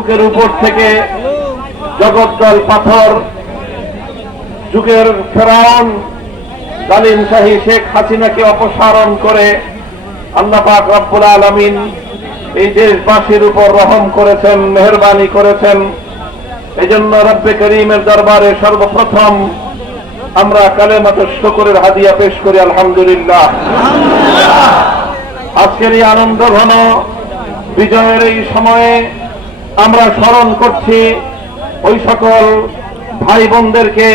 বুকের উপর থেকে জগদ্দল পাথর যুগের ফেরাউন জালিম শাহী শেখ হাসিনাকে অপসারণ করে আল্লাহ পাক রব্বুল আলামিন এই দেশবাসীর উপর রহম করেছেন, মেহেরবানি করেছেন। এই জন্য রব্বে করিমের দরবারে সর্বপ্রথম আমরা কালেমাতুশ শুকরের হাদিয়া পেশ করি, আলহামদুলিল্লাহ। আজকের এই আনন্দ ঘন বিজয়ের এই সময়ে আমরা স্মরণ করছি ওই সকল ভাই বোনদেরকে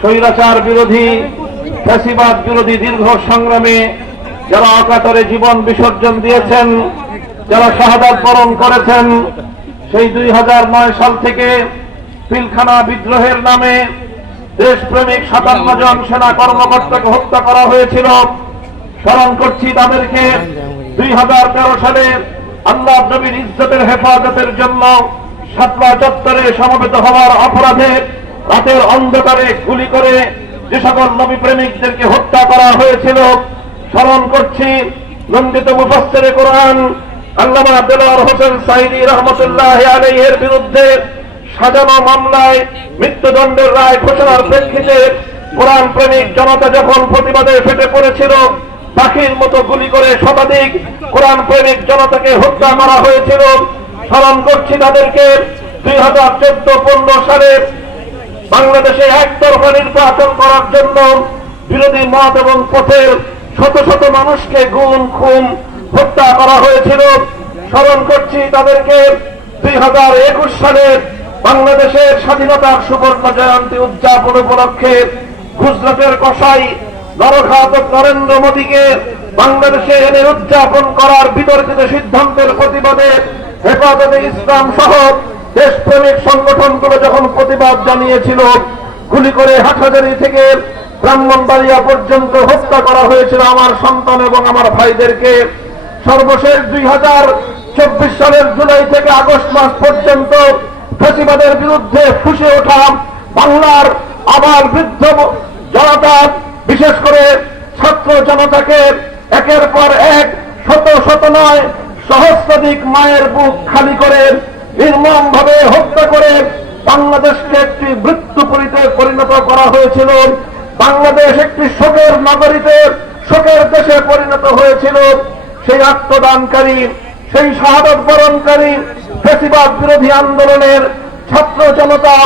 স্বৈরাচার বিরোধী, ফ্যাসিবাদ বিরোধী দীর্ঘ সংগ্রামে যারা অকাতরে জীবন বিসর্জন দিয়েছেন, যারা শাহাদাত বরণ করেছেন। সেই 2009 সাল থেকে পিলখানা বিদ্রোহের নামে দেশপ্রেমিক 57 জন সেনা কর্মকর্তাকে হত্যা করা হয়েছিল। স্মরণ করছি তাদেরকে। 2013 সালে আল্লাহ নবীর ইজ্জতের হেফাজতের জন্য শাপলা চত্বরে সমবেত হওয়ার অপরাধে রাতের অন্ধকারে গুলি করে যে সকল নবী প্রেমিকদেরকে হত্যা করা হয়েছিল। স্মরণ করছি নন্দিত মুফাসসিরে কোরআন আল্লামা দেলোয়ার হোসেন সাঈদী রহমাতুল্লাহি আলাইহির বিরুদ্ধে সাজানো মামলায় মৃত্যুদণ্ডের রায় ঘোষণার প্রেক্ষিতে কোরআন প্রেমিক জনতা যখন প্রতিবাদে ফেটে পড়েছিল, পাখির মতো গুলি করে শতাধিক কোরআন প্রেমিক জনতাকে হত্যা করা হয়েছিল। স্মরণ করছি তাদেরকে। 2014-15 সালে বাংলাদেশে একতরফা নির্বাচন করার জন্য বিরোধী মত এবং পথের শত শত মানুষকে গুম খুন হত্যা করা হয়েছিল। স্মরণ করছি তাদেরকে। 2021 সালে বাংলাদেশের স্বাধীনতার সুবর্ণ জয়ন্তী উদযাপন উপলক্ষে গুজরাটের কসাই নরঘাতক নরেন্দ্র মোদীকে বাংলাদেশে এনে উদযাপন করার বিতর্কিত সিদ্ধান্তের প্রতিবাদে হেফাজতে ইসলাম সহ দেশপ্রেমিক সংগঠনগুলো যখন প্রতিবাদ জানিয়েছিল, গুলি করে হাটহাজারী থেকে ব্রাহ্মণবাড়িয়া পর্যন্ত হত্যা করা হয়েছিল আমার সন্তান এবং আমার ভাইদেরকে। সর্বশেষ 2024 সালের জুলাই থেকে আগস্ট মাস পর্যন্ত ফ্যাসিবাদের বিরুদ্ধে ফুঁসে ওঠা বাংলার আবার বৃদ্ধ জনতা, বিশেষ করে ছাত্র জনতাকে একের পর এক শত শত নয় সহস্রাধিক মায়ের বুক খালি করে নির্মম ভাবে হত্যা করে বাংলাদেশকে একটি মৃত্যুপুরীতে পরিণত করা হয়েছিল। বাংলাদেশ একটি শোকের নগরীতে, শোকের দেশে পরিণত হয়েছিল। সেই আত্মদানকারী, সেই শাহাদাত বরণকারী ফ্যাসিবাদ বিরোধী আন্দোলনের ছাত্র জনতা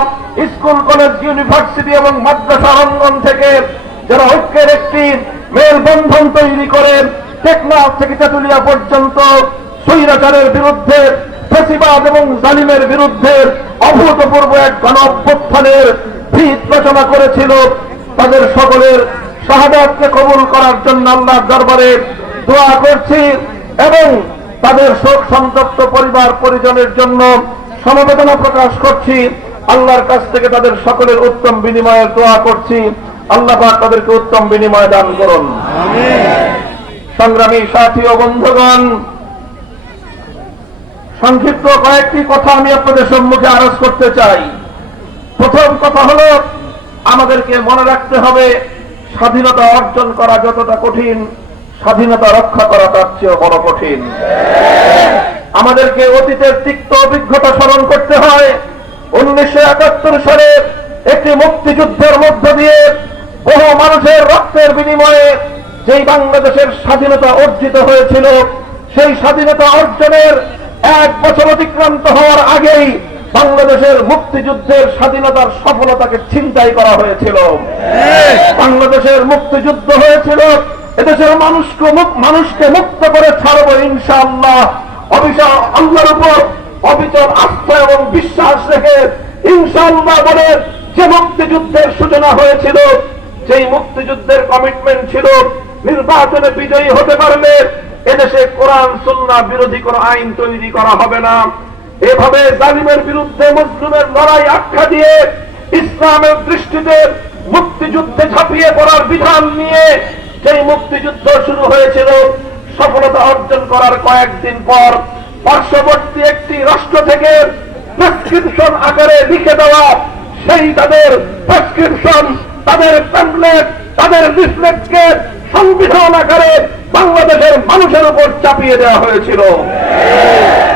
স্কুল, কলেজ, ইউনিভার্সিটি এবং মাদ্রাসা অঙ্গন থেকে যারা ঐক্যের একটি মেলবন্ধন তৈরি করে টেকনাফ থেকে তেঁতুলিয়া পর্যন্ত স্বৈরাচারের বিরুদ্ধে, ফ্যাসিবাদ এবং জালিমের বিরুদ্ধে অভূতপূর্ব এক গণ অভ্যুত্থানের ভিত রচনা করেছিল, তাদের সকলের শাহাদাতকে কবুল করার জন্য আল্লাহর দরবারে দোয়া করছি এবং তাদের শোক সন্তপ্ত পরিবার পরিজনের জন্য সমবেদনা প্রকাশ করছি। আল্লাহর কাছ থেকে তাদের সকলের উত্তম বিনিময়ের দোয়া করছি। আল্লাহ পাক তাদেরকে উত্তম বিনিময় দান করুন। সংগ্রামী সাথী ও বন্ধুগণ, সংক্ষিপ্ত কয়েকটি কথা আমি আপনাদের সম্মুখে আরজ করতে চাই। প্রথম কথা হলো, আমাদেরকে মনে রাখতে হবে স্বাধীনতা অর্জন করা যতটা কঠিন, স্বাধীনতা রক্ষা করা তার চেয়ে বড় কঠিন। আমাদেরকে অতীতের তিক্ত অভিজ্ঞতা স্মরণ করতে হয়। 1971 সালে একটি মুক্তিযুদ্ধের মধ্য দিয়ে বহু মানুষের রক্তের বিনিময়ে যেই বাংলাদেশের স্বাধীনতা অর্জিত হয়েছিল, সেই স্বাধীনতা অর্জনের 1 বছর অতিক্রান্ত হওয়ার আগেই বাংলাদেশের মুক্তিযুদ্ধের স্বাধীনতার সফলতাকে ছিনতাই করা হয়েছিল। বাংলাদেশের মুক্তিযুদ্ধ হয়েছিল এদেশের মানুষকে মুক্ত করে ছাড়বো ইনশাআল্লাহ, আল্লাহর উপর অবিচল আস্থা এবং বিশ্বাস রেখে ইনশাআল্লাহ বলে যে মুক্তিযুদ্ধের সূচনা হয়েছিল, সেই মুক্তিযুদ্ধের কমিটমেন্ট ছিল নির্বাচনে বিজয়ী হতে পারলে এদেশে কোরআন সুন্নাহ বিরোধী কোন আইন তৈরি করা হবে না। এভাবে জালিমের বিরুদ্ধে মুসলিমের লড়াই আখ্যা দিয়ে ইসলামের দৃষ্টিতে মুক্তিযুদ্ধে ঝাঁপিয়ে পড়ার বিধান নিয়ে সেই মুক্তিযুদ্ধ শুরু হয়েছিল। সফলতা অর্জন করার কয়েকদিন পর পার্শ্ববর্তী একটি রাষ্ট্র থেকে প্রেসক্রিপশন আকারে লিখে দেওয়া সেই তাদের প্রেসক্রিপশন, তাদের প্যাম্পলেট, তাদের লিফলেটকে সংবিধান আকারে বাংলাদেশের মানুষের উপর চাপিয়ে দেওয়া হয়েছিল।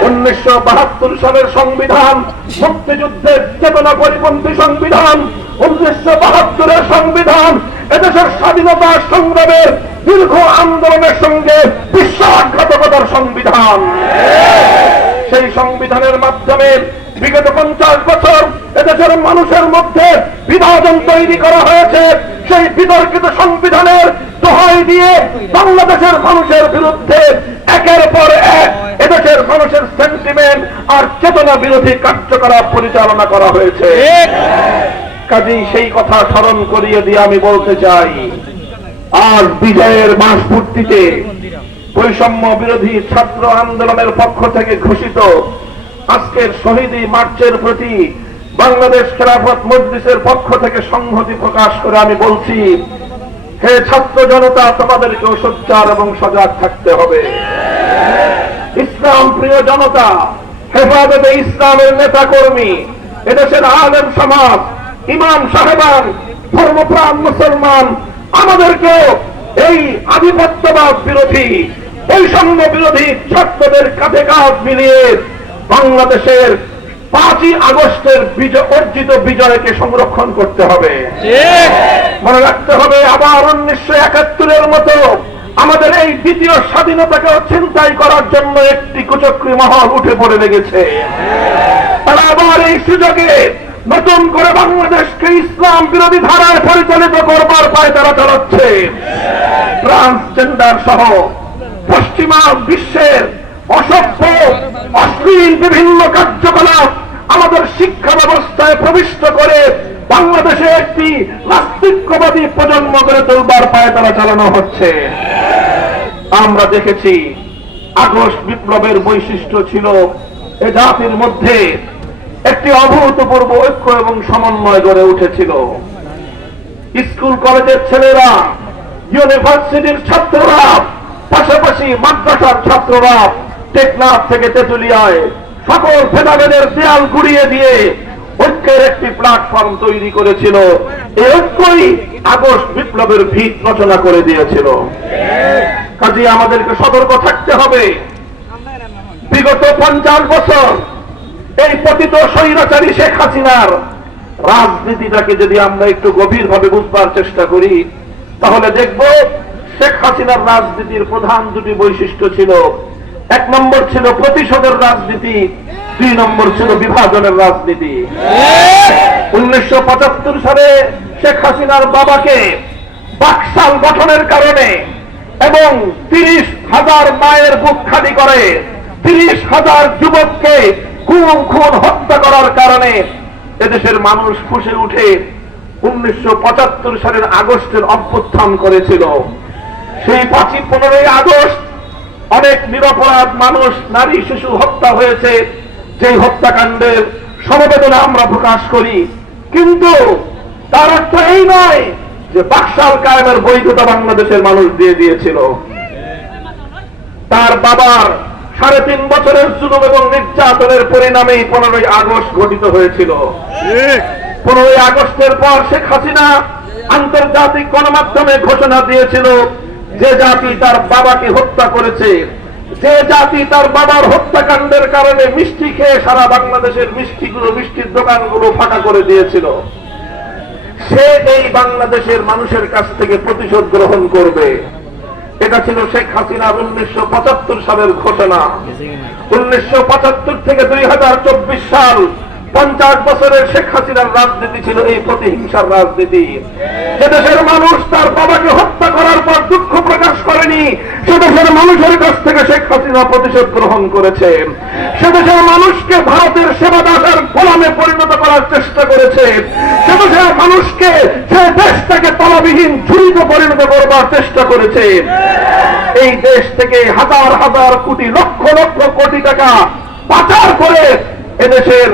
1972 সালের সংবিধান মুক্তিযুদ্ধের চেতনা পরিপন্থী সংবিধান, 1972-এর সংবিধান এদেশের স্বাধীনতা সংগ্রামের দীর্ঘ আন্দোলনের সঙ্গে বিশ্বাসঘাতকতার সংবিধান। সেই সংবিধানের মাধ্যমে বিগত 50 বছর এদেশের মানুষের মধ্যে বিভাজন তৈরি করা হয়েছে। সেই বিতর্কিত সংবিধানের দোহাই দিয়ে বাংলাদেশের মানুষের বিরুদ্ধে একের পর এক এদেশের মানুষের সেন্টিমেন্ট আর চেতনা বিরোধী কার্যকলাপ পরিচালনা করা হয়েছে। কাজেই সেই কথা স্মরণ করিয়ে দিয়ে আমি বলতে চাই, আজ বিজয়ের মাস পূর্তিতে বৈষম্য বিরোধী ছাত্র আন্দোলনের পক্ষ থেকে ঘোষিত আজকের শহীদি মার্চের প্রতি বাংলাদেশ খেলাফত মজলিসের পক্ষ থেকে সংহতি প্রকাশ করে আমি বলছি, হে ছাত্র জনতা, তোমাদেরকেও সোচ্চার এবং সজাগ থাকতে হবে। ইসলাম প্রিয় জনতা, হেফাজতে ইসলামের নেতা কর্মী, এদেশের আলেম সমাজ, ইমাম সাহেবান, ধর্মপ্রাণ মুসলমান, আমাদেরকেও এই আধিপত্যবাদ বিরোধী বৈষম্য বিরোধী ছাত্রদের কাঁধে কাঁধ মিলিয়ে বাংলাদেশের 5ই আগস্টের অর্জিত বিজয়কে সংরক্ষণ করতে হবে। মনে রাখতে হবে, আবার 1971-এর মতো আমাদের এই দ্বিতীয় স্বাধীনতাকেও ছিনতাই করার জন্য একটি কুচক্রী মহল উঠে পড়ে লেগেছে। তারা আবার এই সুযোগে নতুন করে বাংলাদেশকে ইসলাম বিরোধী ধারায় পরিচালিত করবার পায়তারা চালাচ্ছে। ট্রান্সজেন্ডার সহ পশ্চিমা বিশ্বের অসভ্য অশ্লীল বিভিন্ন কার্যকলাপ আমাদের শিক্ষা ব্যবস্থায় প্রবিষ্ট করে বাংলাদেশে একটি নাস্তিক্যবাদী প্রজন্ম গড়ে তোলবার পায়তারা চালানো হচ্ছে। আমরা দেখেছি আগস্ট বিপ্লবের বৈশিষ্ট্য ছিল এ জাতির মধ্যে একটি অভূতপূর্ব ঐক্য এবং সমন্বয় গড়ে উঠেছিল। স্কুল কলেজের ছেলেরা, ইউনিভার্সিটির ছাত্ররা, পাশাপাশি মাদ্রাসার ছাত্ররা টেকনাফ থেকে তেঁতুলিয়ায় সকল ভেদাভেদের দেয়াল গুড়িয়ে দিয়ে ঐক্যের একটি প্ল্যাটফর্ম তৈরি করেছিল। এই ঐক্যই আগস্ট বিপ্লবের ভিত রচনা করে দিয়েছিল। কাজে আমাদেরকে সতর্ক থাকতে হবে। বিগত 50 বছর এই পতিত স্বৈরাচারী শেখ হাসিনার রাজনীতিটাকে যদি আমরা একটু গভীরভাবে বুঝবার চেষ্টা করি, তাহলে দেখব শেখ হাসিনার রাজনীতির প্রধান দুটি বৈশিষ্ট্য ছিল। 1 নম্বর ছিল প্রতিশোধের রাজনীতি, 2 নম্বর ছিল বিভাজনের রাজনীতি। 1975 সালে শেখ হাসিনার বাবাকে বাকশাল গঠনের কারণে এবং 30,000 মায়ের বুক খালি করে 30,000 যুবককে খুন হত্যা করার কারণে এদেশের মানুষ ফুঁসে উঠে 1975 সালের আগস্টের অভ্যুত্থান করেছিল। সেই 15ই আগস্ট অনেক নিরপরাধ মানুষ, নারী শিশু হত্যা হয়েছে, যে হত্যাকাণ্ডের সমবেদনা আমরা প্রকাশ করি। কিন্তু তার অর্থ এই নয় যে বাকশাল কায়েমের বৈধতা বাংলাদেশের মানুষ দিয়ে দিয়েছিল। তার বাবার 3.5 বছরের জুলুম এবং নির্যাতনের পরিণামেই 15ই আগস্ট ঘটিত হয়েছিল। 15ই আগস্টের পর শেখ হাসিনা আন্তর্জাতিক গণমাধ্যমে ঘোষণা দিয়েছিল, যে জাতি তার বাবাকে হত্যা করেছে, যে জাতি তার বাবার হত্যাকাণ্ডের কারণে মিষ্টি খেয়ে সারা বাংলাদেশের মিষ্টির দোকানগুলো ফাঁকা করে দিয়েছিল, সে এই বাংলাদেশের মানুষের কাছ থেকে প্রতিশোধ গ্রহণ করবে। এটা ছিল শেখ হাসিনার 1975 সালের ঘোষণা। 1975 থেকে 2024 সাল 50 বছরের শেখ হাসিনার রাজনীতি ছিল এই প্রতিহিংসার রাজনীতি। যে দেশের মানুষ তার বাবাকে হত্যা করার পর দুঃখ প্রকাশ করেনি, সে দেশের মানুষের কাছ থেকে শেখ হাসিনা প্রতিশোধ গ্রহণ করেছে। সে দেশের মানুষকে ভারতের সেবা দাসের গোলামে পরিণত করার চেষ্টা করেছে। সে দেশের মানুষকে সে দেশটাকে তলাবিহীন ঝুড়িতে পরিণত করবার চেষ্টা করেছে। এই দেশ থেকে হাজার হাজার কোটি, লক্ষ লক্ষ কোটি টাকা পাচার করে এদেশের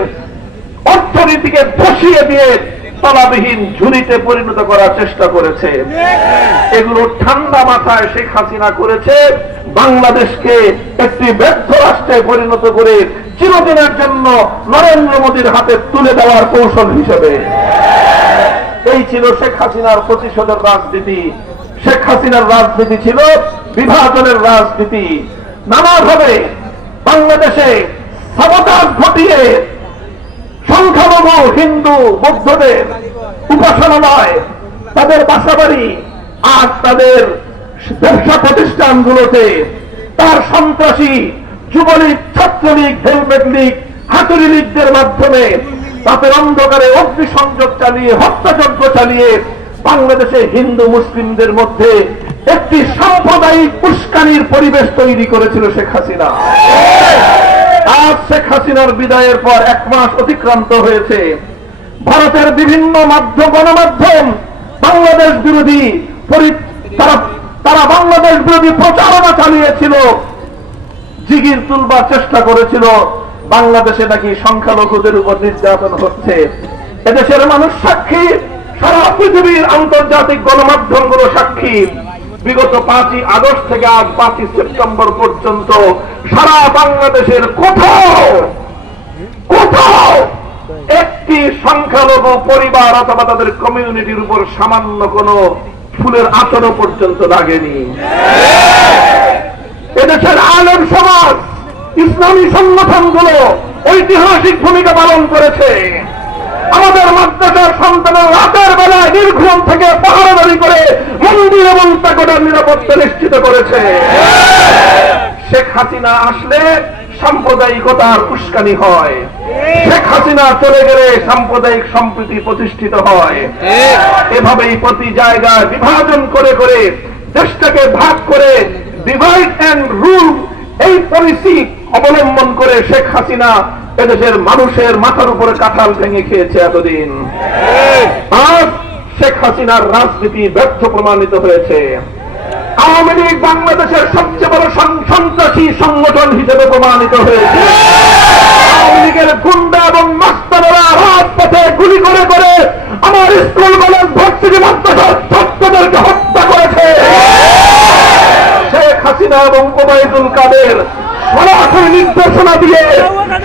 অর্থনীতিকে ধসিয়ে দিয়ে তলাবিহীন ঝুড়িতে পরিণত করার চেষ্টা করেছে। এগুলো ঠান্ডা মাথায় শেখ হাসিনা করেছে বাংলাদেশকে একটি ব্যর্থ রাষ্ট্রে পরিণত করে চিরদিনের জন্য নরেন্দ্র মোদীর হাতে তুলে দেওয়ার কৌশল হিসেবে। এই ছিল শেখ হাসিনার প্রতিশোধের রাজনীতি। শেখ হাসিনার রাজনীতি ছিল বিভাজনের রাজনীতি, নানাভাবে বাংলাদেশে সাবোটাজ ঘটিয়ে সংখ্যালঘু হিন্দু বৌদ্ধদের উপাসনালয়, তাদের বাসাবাড়ি আর তাদের ব্যবসা প্রতিষ্ঠানগুলোতে তার সন্ত্রাসী যুবলীগ, ছাত্রলীগ, হেলমেট লীগ, হাতুড়ি লীগদের মাধ্যমে তাদের অন্ধকারে অগ্নিসংযোগ চালিয়ে, হত্যাযজ্ঞ চালিয়ে বাংলাদেশে হিন্দু মুসলিমদের মধ্যে একটি সাম্প্রদায়িক উস্কানির পরিবেশ তৈরি করেছিল শেখ হাসিনা। আজ শেখ হাসিনার বিদায়ের পর 1 মাস অতিক্রান্ত হয়েছে। ভারতের বিভিন্ন গণমাধ্যম বাংলাদেশ বিরোধী তারা বাংলাদেশ বিরোধী প্রচারণা চালিয়েছিল, জিগির তুলবার চেষ্টা করেছিল বাংলাদেশে নাকি সংখ্যালঘুদের উপর নির্যাতন হচ্ছে। এদেশের মানুষ সাক্ষী, সারা পৃথিবীর আন্তর্জাতিক গণমাধ্যমগুলো সাক্ষী। বিগত 5ই আগস্ট থেকে আজ 5ই সেপ্টেম্বর পর্যন্ত সারা বাংলাদেশের কোথাও একটি সংখ্যালঘু পরিবার অথবা তাদের কমিউনিটির উপর সামান্য কোন ফুলের আচরণ পর্যন্ত লাগেনি। এদেশের আলেম সমাজ, ইসলামী সংগঠনগুলো ঐতিহাসিক ভূমিকা পালন করেছে। আমাদের মাদ্রাসার সন্তানের রাতের বেলায় নির্ঘুম থেকে পাহারাদারি করে মন্দির এবং তাকোটার নিরাপত্তা নিশ্চিত করেছে। শেখ হাসিনা আসলে সাম্প্রদায়িকতার উস্কানি হয়, শেখ হাসিনা চলে গেলে সাম্প্রদায়িক সম্প্রীতি প্রতিষ্ঠিত হয়। এভাবেই প্রতি জায়গায় বিভাজন করে করে দেশটাকে ভাগ করে ডিভাইড অ্যান্ড রুল, এই পলিসি অবলম্বন করে শেখ হাসিনা এদেশের মানুষের মাথার উপরে কাঁঠাল ভেঙে খেয়েছে এতদিন। আজ শেখ হাসিনার রাজনীতি ব্যর্থ প্রমাণিত হয়েছে। আওয়ামী লীগ বাংলাদেশের সবচেয়ে বড় সন্ত্রাসী সংগঠন হিসেবে প্রমাণিত হয়েছে। আওয়ামী লীগের গুন্ডা এবং মাস্তানেরা রাজপথে গুলি করে করে আমার স্কুল কলেজ ভার্সিটি মাদ্রাসার ছাত্রদেরকে হত্যা করেছে। শেখ হাসিনা এবং ওবায়দুল কাদের সরাসরি নির্দেশনা দিয়ে,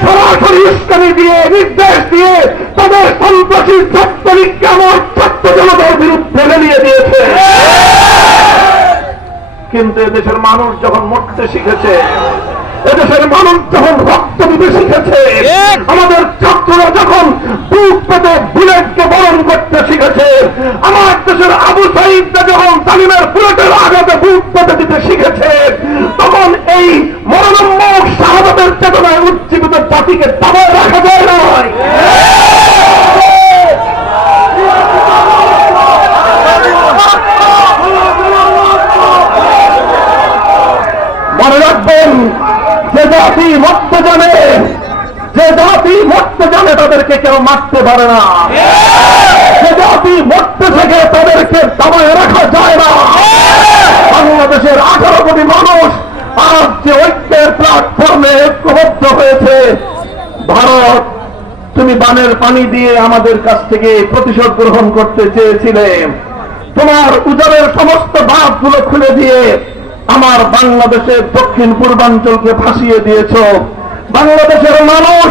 সরাসরি উস্কানি দিয়ে, নির্দেশ দিয়ে তাদের সন্ত্রাসী ছাত্রলীগকে আমার ছাত্র জনতার বিরুদ্ধে লেলিয়ে দিয়েছে। কিন্তু এদেশের মানুষ যখন মরতে শিখেছে, এদেশের মানুষ যখন রক্ত দিতে শিখেছে, আমাদের ছাত্ররা যখন বুক পেতে বুলেটকে বরণ করতে শিখেছে, আমার দেশের আবু সাঈদরা যখন তালিমের বুলেটের আঘাতে বুক পেতে দিতে শিখেছে, তখন এই মরণোন্মুখ শাহাদাতের চেতনায় উজ্জীবিত জাতিকে দাবায় রাখা যায় নয়। মনে রাখবেন, যে জাতি মরতে জানে, যে জাতি মরতে জানে তাদেরকে কেউ মারতে পারে না। যে জাতি মরতে থাকে তাদেরকে দাবায় রাখা যায় না। বাংলাদেশের 18 কোটি মানুষ আজ যে ঐক্যের প্ল্যাটফর্মে ঐক্যবদ্ধ হয়েছে। ভারত, তুমি বানের পানি দিয়ে আমাদের কাছ থেকে প্রতিশোধ গ্রহণ করতে চেয়েছিলে, তোমার উজানের সমস্ত বাঁধগুলো খুলে দিয়ে আমার বাংলাদেশের দক্ষিণ পূর্বাঞ্চলকে ভাসিয়ে দিয়েছ। বাংলাদেশের মানুষ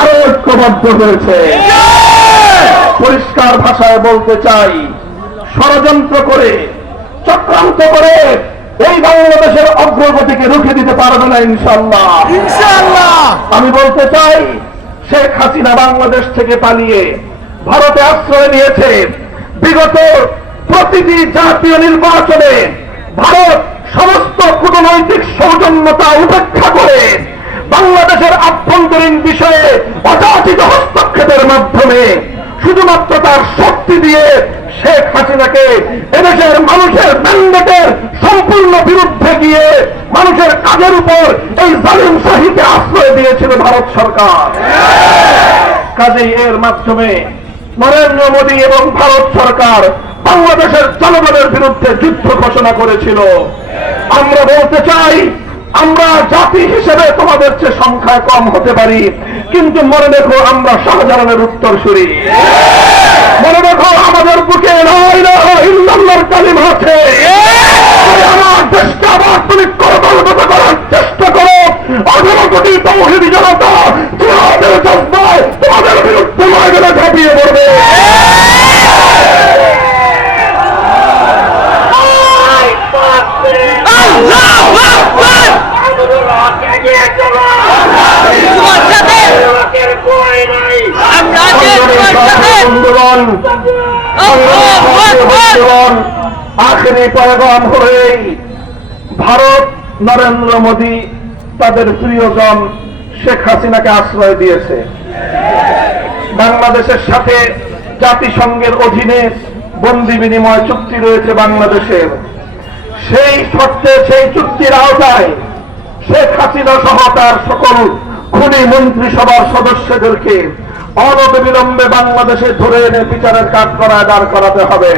আরো ঐক্যবদ্ধ হয়েছে। পরিষ্কার ভাষায় বলতে চাই, ষড়যন্ত্র করে, চক্রান্ত করে এই বাংলাদেশের অগ্রগতিকে রুখে দিতে পারবে না ইনশাআল্লাহ। আমি বলতে চাই, শেখ হাসিনা বাংলাদেশ থেকে পালিয়ে ভারতে আশ্রয় নিয়েছে। বিগত প্রতিটি জাতীয় নির্বাচনে ভারত সমস্ত কূটনৈতিক সৌজন্যতা উপেক্ষা করে বাংলাদেশের আভ্যন্তরীণ বিষয়ে অযাচিত হস্তক্ষেপের মাধ্যমে শুধুমাত্র তার শক্তি দিয়ে শেখ হাসিনাকে এদেশের মানুষের ম্যান্ডেটের সম্পূর্ণ বিরুদ্ধে গিয়ে মানুষের কাজের উপর এই জালিম শাহীকে আশ্রয় দিয়েছিল ভারত সরকার। কাজেই এর মাধ্যমে নরেন্দ্র মোদী এবং ভারত সরকার বাংলাদেশের জনগণের বিরুদ্ধে যুদ্ধ ঘোষণা করেছিল। আমরা বলতে চাই, আমরা জাতি হিসেবে তোমাদের চেয়ে সংখ্যায় কম হতে পারি, কিন্তু মনে রেখো আমরা শাহজালালের উত্তরসূরি। মনে রেখো আমাদের বুকে লা ইলাহা ইল্লাল্লাহর কালিমা আছে। আমার দেশকে আবার তুমি করতলগত করার চেষ্টা করো। 18 কোটি তৌহিদি জনতা জিহাদের জজ্বায় তোমাদের বিরুদ্ধে ময়দানে ঝাঁপিয়ে পড়বে। Allah! বন্ধুগণ, আখেরি পয়গাম হয়ে ভারত নরেন্দ্র মোদী তাদের প্রিয়জন শেখ হাসিনাকে আশ্রয় দিয়েছে। বাংলাদেশের সাথে জাতিসংঘের অধীনে বন্দি বিনিময় চুক্তি রয়েছে বাংলাদেশের। সেই শর্তে, সেই চুক্তির আওতায় শেখ হাসিনা সহ তার সকল খুনি মন্ত্রিসভার সদস্যদেরকে অনতিবিলম্বে বাংলাদেশে ধরে এনে বিচারের কাঠগড়ায় দাঁড় করাতে হবে।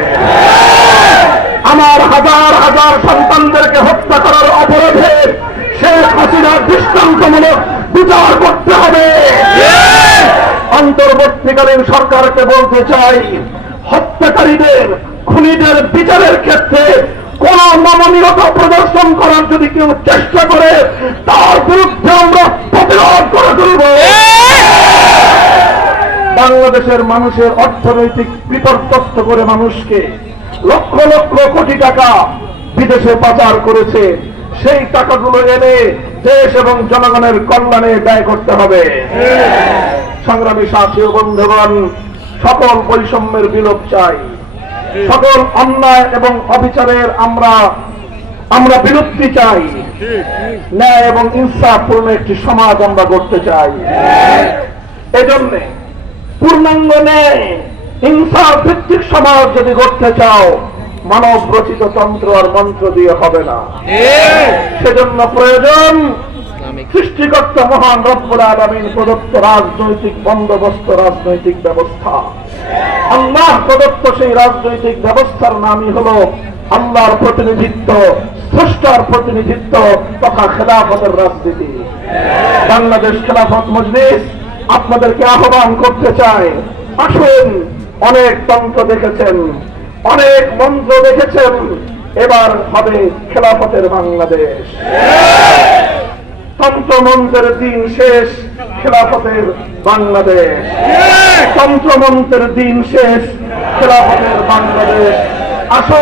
আমার হাজার হাজার সন্তানদেরকে হত্যা করার অপরাধে শেখ হাসিনার দৃষ্টান্তমূলক বিচার করতে হবে। অন্তর্বর্তীকালীন সরকারকে বলতে চাই, হত্যাকারীদের, খুনিদের বিচারের ক্ষেত্রে কোন নমনীয়তা প্রদর্শন করার যদি কেউ চেষ্টা করে, তার বিরুদ্ধে আমরা প্রতিরোধ করে তুলব। বাংলাদেশের মানুষের অর্থনৈতিক বিপর্যস্ত করে মানুষকে লক্ষ লক্ষ কোটি টাকা বিদেশে পাচার করেছে। সেই টাকাগুলো এনে দেশ এবং জনগণের কল্যাণে ব্যয় করতে হবে। সংগ্রামী সাথী ও বন্ধুগণ, সকল বৈষম্যের বিলোপ চাই। সকল অন্যায় এবং অবিচারের আমরা বিলুপ্তি চাই। ন্যায় এবং ইনসাফপূর্ণ একটি সমাজ আমরা গড়তে চাই। এজন্য পূর্ণাঙ্গ ন্যায় ইনসাফ ভিত্তিক সমাজ যদি গড়তে চাও, মানব রচিত তন্ত্র আর মন্ত্র দিয়ে হবে না। সেজন্য প্রয়োজন সৃষ্টিকর্তা মহান রব্বুল আলামিন প্রদত্ত রাজনৈতিক বন্দোবস্ত, রাজনৈতিক ব্যবস্থা। আল্লাহ প্রদত্ত সেই রাজনৈতিক ব্যবস্থার নামই হলো আল্লাহর প্রতিনিধিত্ব, স্রষ্টার প্রতিনিধিত্ব তথা খেলাফতের রাজনীতি। বাংলাদেশ খেলাফত মজলিস আপনাদেরকে আহ্বান করতে চায়, আসুন। অনেক তন্ত্র দেখেছেন, অনেক মন্ত্র দেখেছেন, এবার হবে খেলাফতের বাংলাদেশ। তন্ত্রমন্ত্রের দিন শেষ, খেলাফতের বাংলাদেশ। তন্ত্রমন্ত্রের দিন শেষ, খেলাফতের বাংলাদেশ। আসুন।